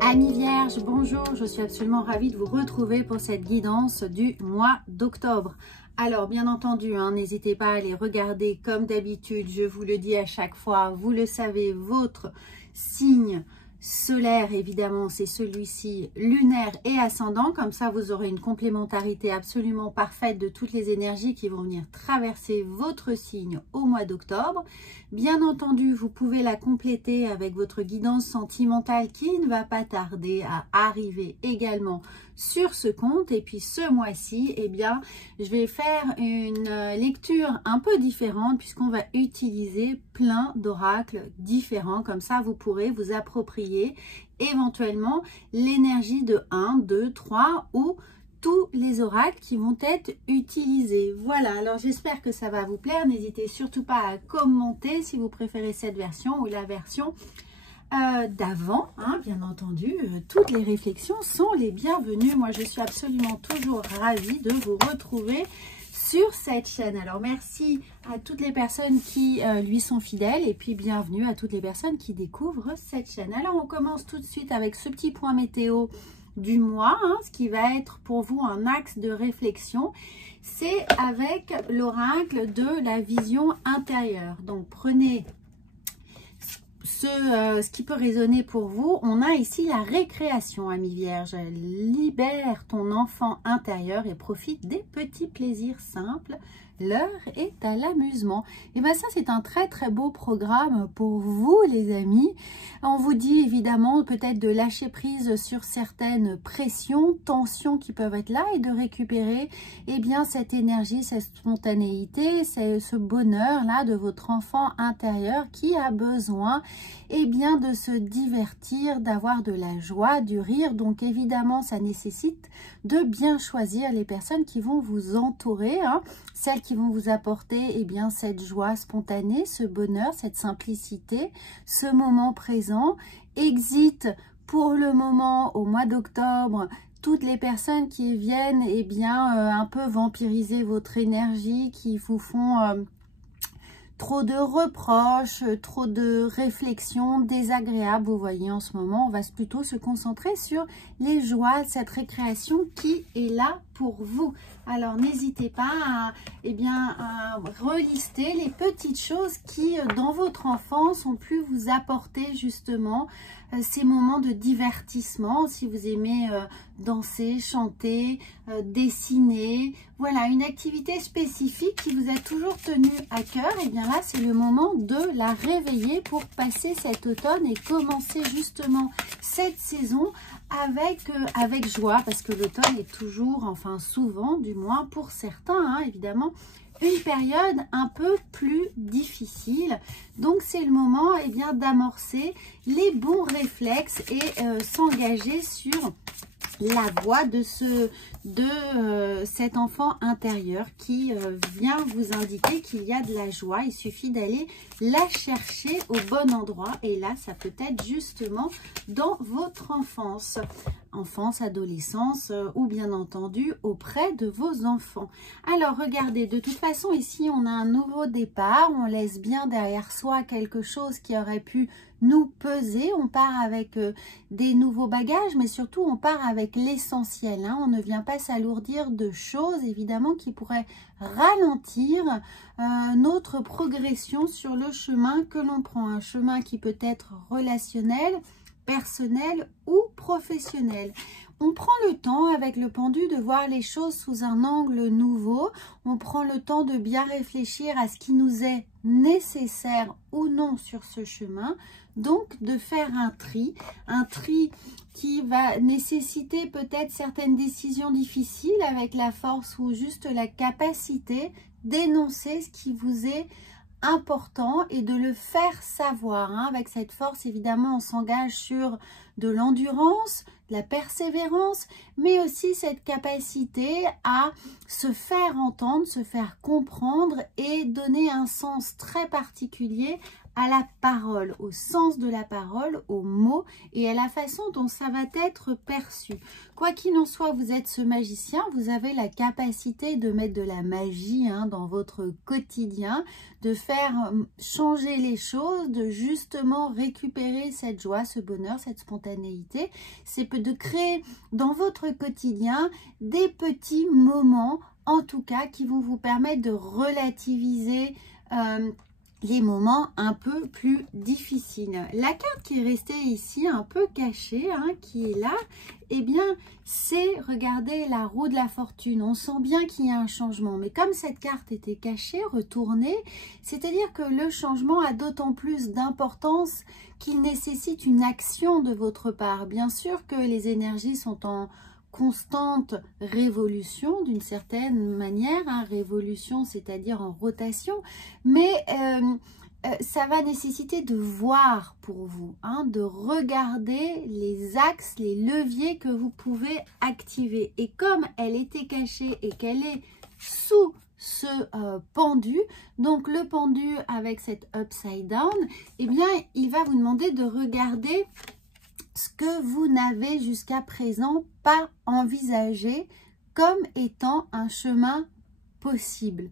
Amis Vierges, bonjour, je suis absolument ravie de vous retrouver pour cette guidance du mois d'octobre. Alors bien entendu, n'hésitez pas à aller regarder comme d'habitude, je vous le dis à chaque fois, vous le savez, votre signe solaire évidemment c'est celui-ci, lunaire et ascendant, comme ça vous aurez une complémentarité absolument parfaite de toutes les énergies qui vont venir traverser votre signe au mois d'octobre. Bien entendu, vous pouvez la compléter avec votre guidance sentimentale qui ne va pas tarder à arriver également sur ce compte. Et puis ce mois-ci, eh bien, je vais faire une lecture un peu différente puisqu'on va utiliser plein d'oracles différents. Comme ça, vous pourrez vous approprier éventuellement l'énergie de 1, 2, 3 ou tous les oracles qui vont être utilisés. Voilà, alors j'espère que ça va vous plaire. N'hésitez surtout pas à commenter si vous préférez cette version ou la version d'avant, bien entendu. Toutes les réflexions sont les bienvenues. Moi, je suis absolument toujours ravie de vous retrouver sur cette chaîne. Alors, merci à toutes les personnes qui lui sont fidèles et puis bienvenue à toutes les personnes qui découvrent cette chaîne. Alors, on commence tout de suite avec ce petit point météo du mois, ce qui va être pour vous un axe de réflexion. C'est avec l'oracle de la vision intérieure. Donc, prenez ce qui peut résonner pour vous. On a ici la récréation, amis vierges. Libère ton enfant intérieur et profite des petits plaisirs simples. L'heure est à l'amusement. Et bien ça, c'est un très très beau programme pour vous, les amis. On vous dit évidemment peut-être de lâcher prise sur certaines pressions, tensions qui peuvent être là et de récupérer bien cette énergie, cette spontanéité, ce bonheur-là de votre enfant intérieur qui a besoin bien de se divertir, d'avoir de la joie, du rire. Donc évidemment, ça nécessite de bien choisir les personnes qui vont vous entourer, celles qui vont vous apporter bien cette joie spontanée, ce bonheur, cette simplicité, ce moment présent. Exit pour le moment au mois d'octobre toutes les personnes qui viennent un peu vampiriser votre énergie, qui vous font trop de reproches, trop de réflexions désagréables. Vous voyez, en ce moment, on va plutôt se concentrer sur les joies, cette récréation qui est là pour vous. Alors, n'hésitez pas à relister les petites choses qui, dans votre enfance, ont pu vous apporter justement ces moments de divertissement. Si vous aimez danser, chanter, dessiner, voilà, une activité spécifique qui vous a toujours tenu à cœur, et bien là, c'est le moment de la réveiller pour passer cet automne et commencer justement cette saison avec joie, parce que l'automne est toujours, enfin souvent du moins pour certains, évidemment, une période un peu plus difficile. Donc c'est le moment d'amorcer les bons réflexes et s'engager sur la voie de cet enfant intérieur qui vient vous indiquer qu'il y a de la joie. Il suffit d'aller la chercher au bon endroit. Et là, ça peut être justement dans votre enfance, adolescence ou bien entendu auprès de vos enfants. Alors, regardez, de toute façon, ici, on a un nouveau départ. On laisse bien derrière soi quelque chose qui aurait pu nous peser. On part avec des nouveaux bagages, mais surtout on part avec l'essentiel. On ne vient pas s'alourdir de choses évidemment qui pourraient ralentir notre progression sur le chemin que l'on prend. Un chemin qui peut être relationnel, personnel ou professionnel. On prend le temps avec le pendu de voir les choses sous un angle nouveau. On prend le temps de bien réfléchir à ce qui nous est nécessaire ou non sur ce chemin. Donc, de faire un tri qui va nécessiter peut-être certaines décisions difficiles avec la force ou juste la capacité d'énoncer ce qui vous est important et de le faire savoir. Avec cette force, évidemment, on s'engage sur de l'endurance, de la persévérance, mais aussi cette capacité à se faire entendre, se faire comprendre et donner un sens très particulier à la parole, au sens de la parole, aux mots et à la façon dont ça va être perçu. Quoi qu'il en soit, vous êtes ce magicien, vous avez la capacité de mettre de la magie dans votre quotidien, de faire changer les choses, de justement récupérer cette joie, ce bonheur, cette spontanéité. C'est de créer dans votre quotidien des petits moments, en tout cas, qui vont vous permettre de relativiser les moments un peu plus difficiles. La carte qui est restée ici, un peu cachée, qui est là, eh bien, c'est, regardez, la roue de la fortune. On sent bien qu'il y a un changement, mais comme cette carte était cachée, retournée, c'est-à-dire que le changement a d'autant plus d'importance qu'il nécessite une action de votre part. Bien sûr que les énergies sont en constante révolution d'une certaine manière, révolution c'est-à-dire en rotation, mais ça va nécessiter de voir pour vous, de regarder les axes, les leviers que vous pouvez activer. Et comme elle était cachée et qu'elle est sous ce pendu, donc le pendu avec cette upside down, eh bien il va vous demander de regarder ce que vous n'avez jusqu'à présent pas envisagé comme étant un chemin possible.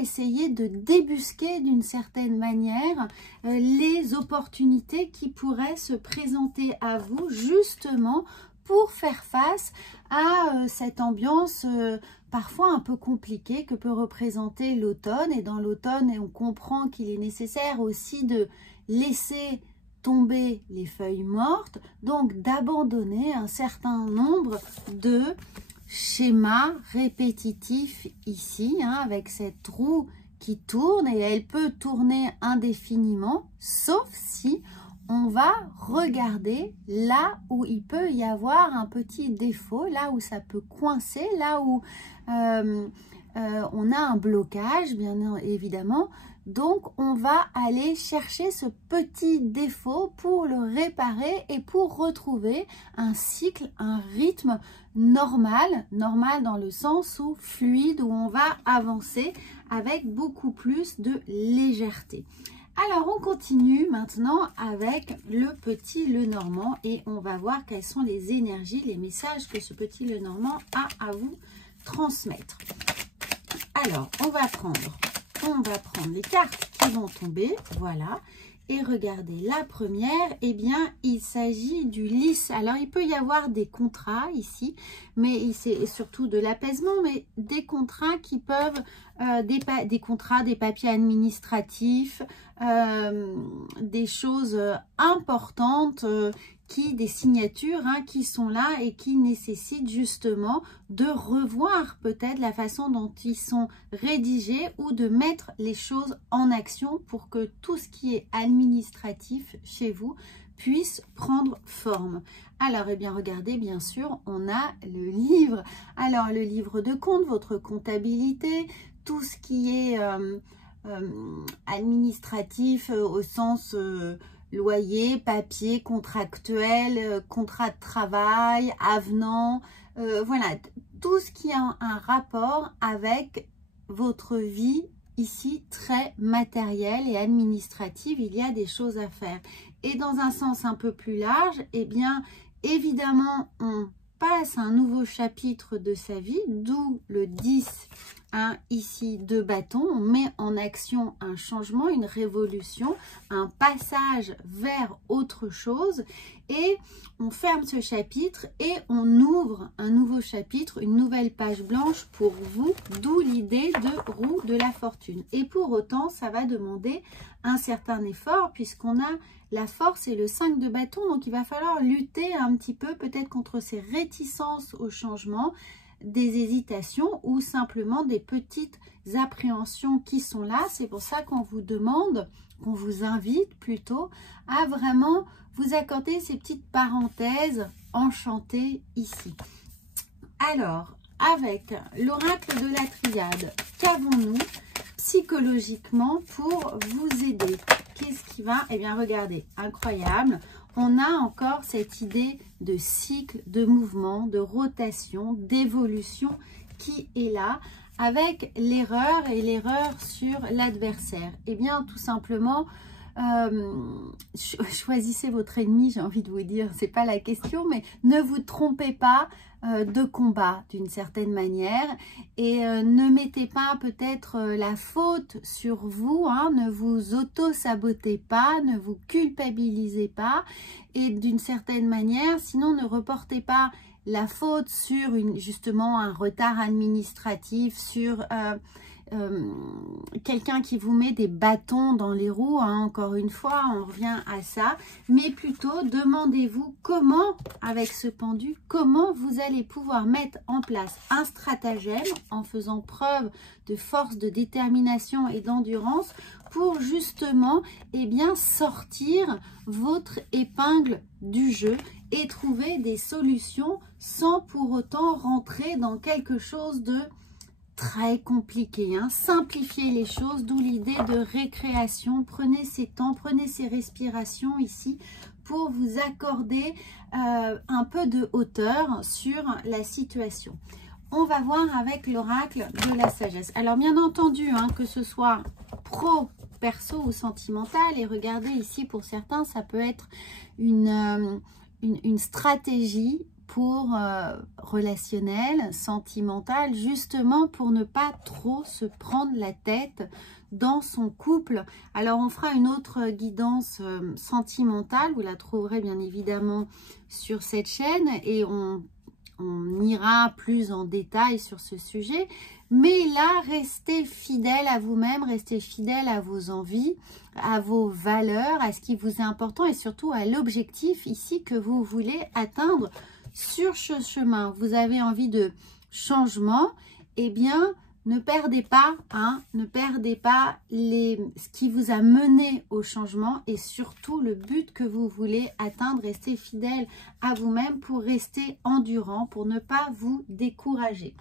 Essayez de débusquer d'une certaine manière les opportunités qui pourraient se présenter à vous justement pour faire face à cette ambiance parfois un peu compliquée que peut représenter l'automne. Et dans l'automne, on comprend qu'il est nécessaire aussi de laisser tomber les feuilles mortes, donc d'abandonner un certain nombre de schémas répétitifs ici, avec cette roue qui tourne et elle peut tourner indéfiniment, sauf si on va regarder là où il peut y avoir un petit défaut, là où ça peut coincer, là où on a un blocage, bien évidemment. Donc, on va aller chercher ce petit défaut pour le réparer et pour retrouver un cycle, un rythme normal dans le sens où fluide, où on va avancer avec beaucoup plus de légèreté. Alors, on continue maintenant avec le petit Lenormand et on va voir quelles sont les énergies, les messages que ce petit Lenormand a à vous transmettre. Alors, on va prendre les cartes qui vont tomber, voilà, et regardez, la première, eh bien, il s'agit du lys. Alors, il peut y avoir des contrats ici, mais c'est surtout de l'apaisement, mais des contrats qui peuvent, des contrats, des papiers administratifs, des choses importantes, des signatures qui sont là et qui nécessitent justement de revoir peut-être la façon dont ils sont rédigés ou de mettre les choses en action pour que tout ce qui est administratif chez vous puisse prendre forme. Alors, eh bien, regardez, bien sûr, on a le livre. Alors, le livre de compte, votre comptabilité, tout ce qui est administratif au sens loyer, papier, contractuel, contrat de travail, avenant, voilà, tout ce qui a un rapport avec votre vie ici très matérielle et administrative, il y a des choses à faire. Et dans un sens un peu plus large, eh bien, évidemment, on passe à un nouveau chapitre de sa vie, d'où le 10, ici, de bâton. On met en action un changement, une révolution, un passage vers autre chose et on ferme ce chapitre et on ouvre un nouveau chapitre, une nouvelle page blanche pour vous, d'où l'idée de roue de la fortune. Et pour autant, ça va demander un certain effort puisqu'on a la force et le 5 de bâton, donc il va falloir lutter un petit peu peut-être contre ces réticences au changement, des hésitations ou simplement des petites appréhensions qui sont là. C'est pour ça qu'on vous demande, qu'on vous invite plutôt à vraiment vous accorder ces petites parenthèses enchantées ici. Alors, avec l'oracle de la triade, qu'avons-nous psychologiquement pour vous aider? Qu'est-ce qui va? Eh bien, regardez, incroyable. On a encore cette idée de cycle, de mouvement, de rotation, d'évolution qui est là avec l'erreur et l'erreur sur l'adversaire. Eh bien, tout simplement, choisissez votre ennemi, j'ai envie de vous dire, c'est pas la question, mais ne vous trompez pas de combat d'une certaine manière et ne mettez pas peut-être la faute sur vous, hein, ne vous auto-sabotez pas, ne vous culpabilisez pas et d'une certaine manière, sinon ne reportez pas la faute sur justement un retard administratif, sur quelqu'un qui vous met des bâtons dans les roues, hein, encore une fois, on revient à ça, mais plutôt demandez-vous comment, avec ce pendu, comment vous allez pouvoir mettre en place un stratagème en faisant preuve de force, de détermination et d'endurance pour justement sortir votre épingle du jeu et trouver des solutions sans pour autant rentrer dans quelque chose de très compliqué, hein. Simplifiez les choses, d'où l'idée de récréation. Prenez ces temps, prenez ces respirations ici pour vous accorder un peu de hauteur sur la situation. On va voir avec l'oracle de la sagesse. Alors bien entendu, hein, que ce soit pro, perso ou sentimental, et regardez ici pour certains, ça peut être une stratégie pour relationnel, sentimental, justement pour ne pas trop se prendre la tête dans son couple. Alors on fera une autre guidance sentimentale, vous la trouverez bien évidemment sur cette chaîne et on ira plus en détail sur ce sujet. Mais là, restez fidèle à vous-même, restez fidèle à vos envies, à vos valeurs, à ce qui vous est important et surtout à l'objectif ici que vous voulez atteindre sur ce chemin. Vous avez envie de changement, eh bien, ne perdez pas, hein, ne perdez pas ce qui vous a mené au changement et surtout le but que vous voulez atteindre. Restez fidèle à vous-même pour rester endurant, pour ne pas vous décourager.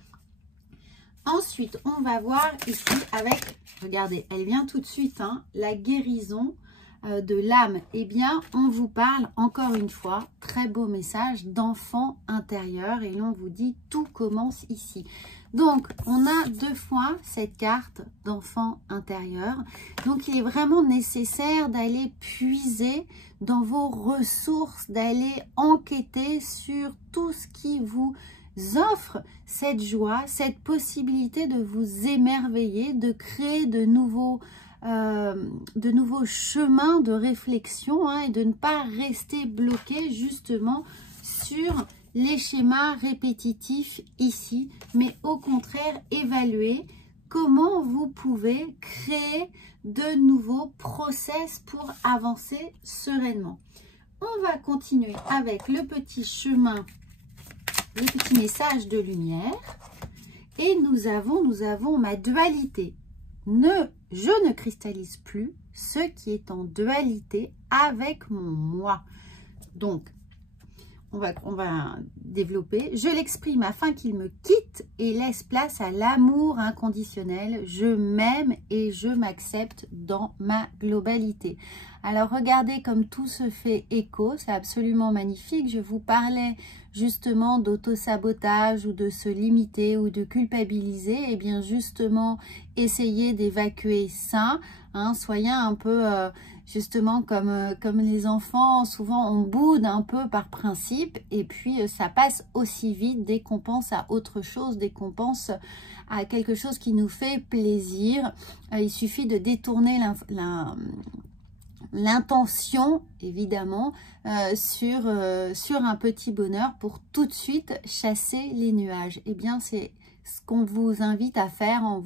Ensuite, on va voir ici avec, regardez, elle vient tout de suite, hein, la guérison de l'âme. Eh bien, on vous parle encore une fois, très beau message d'enfant intérieur et l'on vous dit tout commence ici. Donc, on a deux fois cette carte d'enfant intérieur. Donc, il est vraiment nécessaire d'aller puiser dans vos ressources, d'aller enquêter sur tout ce qui vous offre cette joie, cette possibilité de vous émerveiller, de créer de nouveaux chemins de réflexion, hein, et de ne pas rester bloqué justement sur les schémas répétitifs ici, mais au contraire évaluer comment vous pouvez créer de nouveaux process pour avancer sereinement. On va continuer avec le petit chemin, le petit message de lumière et nous avons ma dualité. Je ne cristallise plus ce qui est en dualité avec mon moi. Donc, on va développer. Je l'exprime afin qu'il me quitte et laisse place à l'amour inconditionnel. Je m'aime et je m'accepte dans ma globalité. Alors, regardez comme tout se fait écho. C'est absolument magnifique. Je vous parlais justement d'auto-sabotage ou de se limiter ou de culpabiliser. Et bien, justement, essayez d'évacuer ça. Hein, soyez un peu... justement, comme les enfants, souvent on boude un peu par principe et puis ça passe aussi vite dès qu'on pense à autre chose, dès qu'on pense à quelque chose qui nous fait plaisir. Il suffit de détourner l'intention, évidemment, sur un petit bonheur pour tout de suite chasser les nuages. Eh bien, c'est ce qu'on vous invite à faire en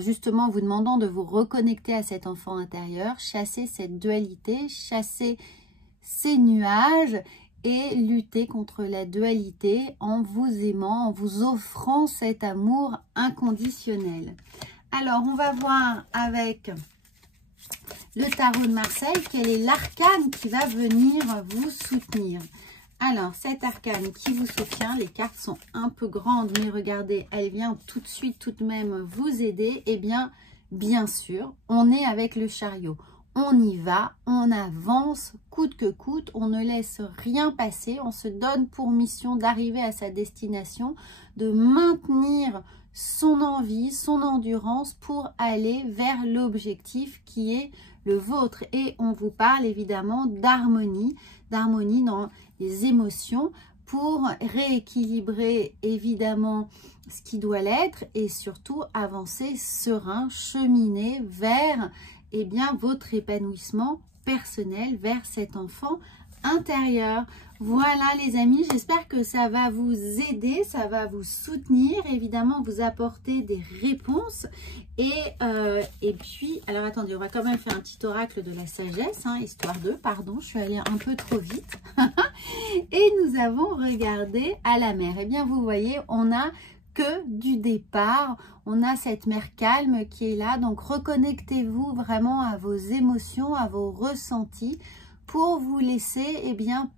justement vous demandant de vous reconnecter à cet enfant intérieur, chasser cette dualité, chasser ces nuages et lutter contre la dualité en vous aimant, en vous offrant cet amour inconditionnel. Alors, on va voir avec le tarot de Marseille quel est l'arcane qui va venir vous soutenir. Alors, cet arcane qui vous soutient, les cartes sont un peu grandes, mais regardez, elle vient tout de suite, tout de même vous aider. Eh bien sûr, on est avec le chariot. On y va, on avance, coûte que coûte, on ne laisse rien passer. On se donne pour mission d'arriver à sa destination, de maintenir son envie, son endurance pour aller vers l'objectif qui est le vôtre. Et on vous parle évidemment d'harmonie dans les émotions pour rééquilibrer évidemment ce qui doit l'être et surtout avancer serein, cheminer vers votre épanouissement personnel, vers cet enfant intérieur. Voilà les amis, j'espère que ça va vous aider, ça va vous soutenir, évidemment vous apporter des réponses. Et puis, alors attendez, on va quand même faire un petit oracle de la sagesse, histoire de, pardon, je suis allée un peu trop vite. Et nous avons regardé à la mer. Eh bien, vous voyez, on a que du départ, on a cette mer calme qui est là. Donc, reconnectez-vous vraiment à vos émotions, à vos ressentis, pour vous laisser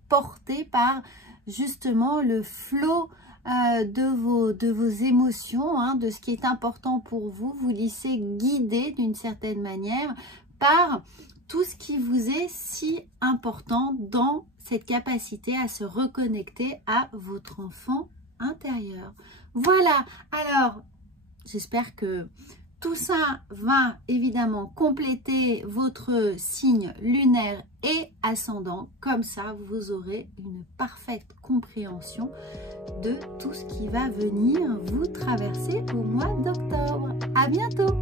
porter par justement le flot de vos émotions, de ce qui est important pour vous. Vous laissez guider d'une certaine manière par tout ce qui vous est si important dans cette capacité à se reconnecter à votre enfant intérieur. Voilà, alors j'espère que tout ça va évidemment compléter votre signe lunaire et ascendant. Comme ça, vous aurez une parfaite compréhension de tout ce qui va venir vous traverser au mois d'octobre. À bientôt!